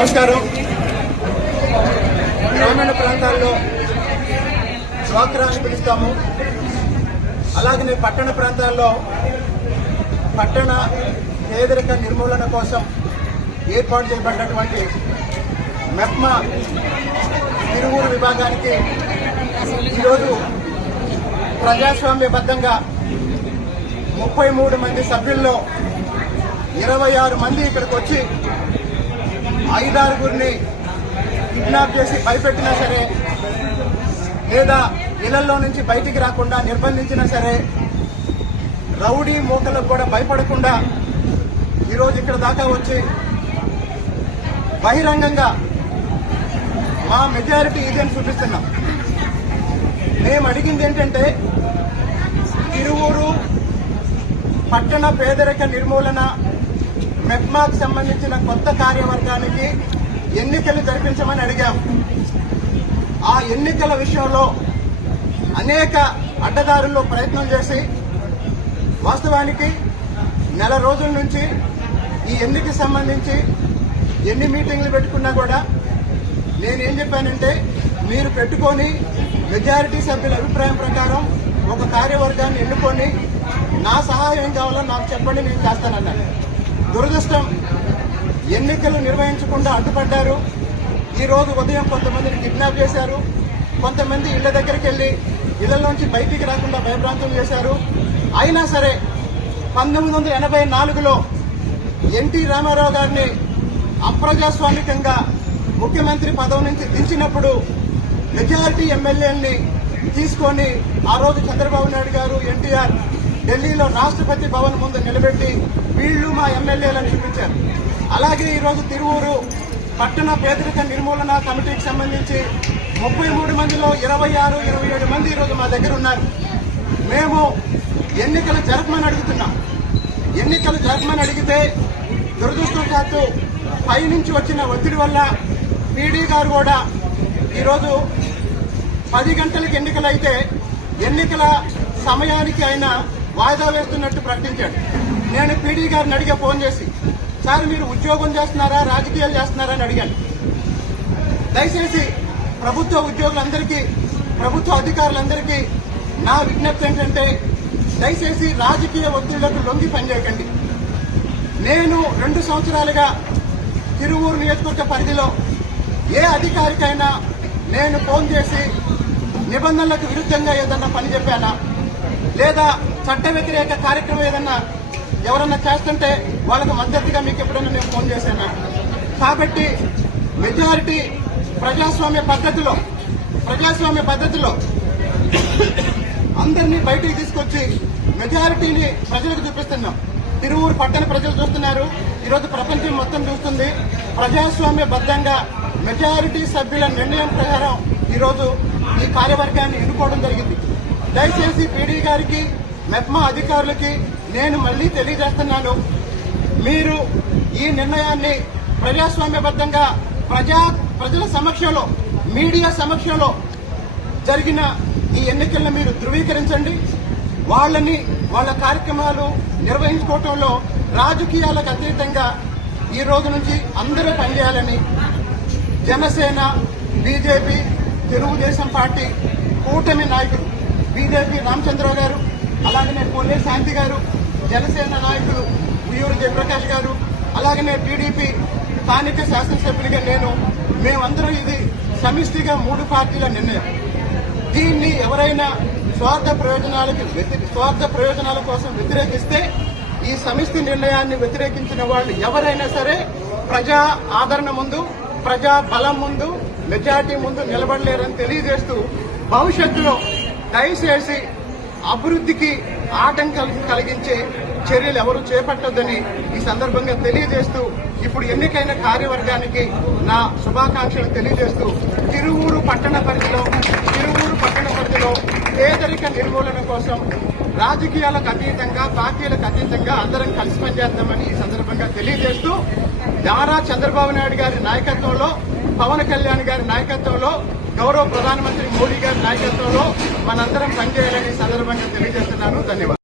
నమస్కారం. గ్రామీణ ప్రాంతాల్లో డ్వాక్రా అని పిలుస్తాము. అలాగనే పట్టణ ప్రాంతాల్లో పట్టణ పేదరిక నిర్మూలన కోసం ఏర్పాటు చేయబడినటువంటి మెప్మా తిరువూరు విభాగానికి ఈరోజు ప్రజాస్వామ్యబద్ధంగా 33 మంది సభ్యుల్లో 26 మంది ఇక్కడికి వచ్చి 5-6 కిడ్నాప్ చేసి భయపెట్టినా సరే, లేదా ఇళ్లలో నుంచి బయటికి రాకుండా నిర్బంధించినా సరే, రౌడీ మూకలకు కూడా భయపడకుండా ఈరోజు ఇక్కడ దాకా వచ్చి బహిరంగంగా మా మెజారిటీ ఇదని చూపిస్తున్నాం. మేము అడిగింది ఏంటంటే, తిరువూరు పట్టణ పేదరిక నిర్మూలన మెప్మాకు సంబంధించిన కొత్త కార్యవర్గానికి ఎన్నికలు జరిపించమని అడిగాం. ఆ ఎన్నికల విషయంలో అనేక అడ్డదారుల్లో ప్రయత్నం చేసి వాస్తవానికి నెల రోజుల నుంచి ఈ ఎన్నికకి సంబంధించి ఎన్ని మీటింగ్లు పెట్టుకున్నా కూడా నేనేం చెప్పానంటే, మీరు పెట్టుకొని మెజారిటీ సభ్యుల అభిప్రాయం ప్రకారం ఒక కార్యవర్గాన్ని ఎన్నుకొని నా సహాయం ఏం కావాలో నాకు చెప్పండి, నేను చేస్తానన్నాను. దురదృష్టం, ఎన్నికలు నిర్వహించకుండా అడ్డుపడ్డారు. ఈ రోజు ఉదయం కొంతమందిని కిడ్నాప్ చేశారు, కొంతమంది ఇళ్ల దగ్గరికి వెళ్లి ఇళ్లలోంచి బయటికి రాకుండా భయభ్రాంతులు చేశారు. అయినా సరే 1984లో ఎన్టీ రామారావు గారిని అప్రజాస్వామికంగా ముఖ్యమంత్రి పదవి నుంచి దించినప్పుడు మెజారిటీ ఎమ్మెల్యేలని తీసుకొని ఆ రోజు చంద్రబాబు నాయుడు గారు, ఎన్టీఆర్ ఢిల్లీలో రాష్ట్రపతి భవన్ ముందు నిలబెట్టి వీళ్లు మా ఎమ్మెల్యేలను చూపించారు. అలాగే ఈరోజు తిరువూరు పట్టణ పేదరిక నిర్మూలన కమిటీకి సంబంధించి 33 మందిలో 26-27 మంది ఈరోజు మా దగ్గర ఉన్నారు. మేము ఎన్నికలు జరపమని అడుగుతున్నాం. ఎన్నికలు జరపమని అడిగితే దురదృష్టవశాత్తు పైనుంచి వచ్చిన ఒత్తిడి వల్ల పీడీ గారు కూడా ఈరోజు 10 గంటలకు ఎన్నికలైతే ఎన్నికల సమయానికి ఆయన వాయిదా వేస్తున్నట్టు ప్రకటించాడు. నేను పీడీ గారిని అడిగా ఫోన్ చేసి, సార్ మీరు ఉద్యోగం చేస్తున్నారా, రాజకీయాలు చేస్తున్నారా అని అడిగాను. దయచేసి ప్రభుత్వ ఉద్యోగులందరికీ, ప్రభుత్వ అధికారులందరికీ నా విజ్ఞప్తి ఏంటంటే, దయచేసి రాజకీయ ఒత్తిళ్లకు లొంగి పనిచేయకండి. నేను 2 సంవత్సరాలుగా తిరువూరు నియోజకవర్గ పరిధిలో ఏ అధికారికైనా నేను ఫోన్ చేసి నిబంధనలకు విరుద్ధంగా ఏదన్నా పని చెప్పానా, లేదా చట్ట వ్యతిరేక కార్యక్రమం ఏదన్నా ఎవరన్నా చేస్తుంటే వాళ్ళకు మద్దతుగా మీకు ఎప్పుడైనా నేను ఫోన్ చేశాను. కాబట్టి మెజారిటీ ప్రజాస్వామ్య పద్ధతిలో అందరినీ బయటికి తీసుకొచ్చి మెజారిటీని ప్రజలకు చూపిస్తున్నాం. తిరువూరు పట్టణ ప్రజలు చూస్తున్నారు, ఈరోజు ప్రపంచం మొత్తం చూస్తుంది. ప్రజాస్వామ్యబద్ధంగా మెజారిటీ సభ్యుల నిర్ణయం ప్రకారం ఈరోజు ఈ కార్యవర్గాన్ని ఎన్నుకోవడం జరిగింది. దయచేసి పీడీ గారికి, మెప్మా అధికారులకి నేను మళ్లీ తెలియజేస్తున్నాను, మీరు ఈ నిర్ణయాన్ని ప్రజాస్వామ్యబద్ధంగా ప్రజల సమక్షంలో, మీడియా సమక్షంలో జరిగిన ఈ ఎన్నికలను మీరు ధృవీకరించండి. వాళ్ళ కార్యక్రమాలు నిర్వహించుకోవటంలో రాజకీయాలకు అతీతంగా ఈ రోజు నుంచి అందరూ పనిచేయాలని జనసేన, బీజేపీ, తెలుగుదేశం పార్టీ కూటమి నాయకులు బీజేపీ రామచంద్రరావు గారు, అలాగనే పొల్లే శాంతి గారు, జనసేన నాయకులు ఉయ్యూరు జయప్రకాష్ గారు, అలాగనే టీడీపీ స్థానిక శాసనసభ్యులుగా మేమందరం ఇది సమిష్టిగా 3 పార్టీల నిర్ణయం. దీన్ని ఎవరైనా స్వార్థ ప్రయోజనాల కోసం వ్యతిరేకిస్తే, ఈ సమిష్టి నిర్ణయాన్ని వ్యతిరేకించిన వాళ్ళు ఎవరైనా సరే ప్రజా ఆదరణ ముందు, ప్రజా బలం ముందు, మెజార్టీ ముందు నిలబడలేరని తెలియజేస్తూ, భవిష్యత్తులో దయచేసి అభివృద్ధికి ఆటంకాలు కలిగించే చర్యలు ఎవరు చేపట్టొద్దని ఈ సందర్భంగా తెలియజేస్తూ, ఇప్పుడు ఎన్నికైన కార్యవర్గానికి నా శుభాకాంక్షలు తెలియజేస్తూ, తిరువూరు పట్టణ పరిధిలో పేదరిక నిర్మూలన కోసం రాజకీయాలకు అతీతంగా, పార్టీలకు అతీతంగా అందరం కలిసి పనిచేద్దామని ఈ సందర్భంగా తెలియజేస్తూ, నారా చంద్రబాబు నాయుడు గారి నాయకత్వంలో, పవన్ కళ్యాణ్ గారి నాయకత్వంలో, గౌరవ ప్రధానమంత్రి మోడీ గారి నాయకత్వంలో మనందరం పనిచేయాలని సందర్భంగా తెలియజేస్తున్నాను. ధన్యవాదాలు.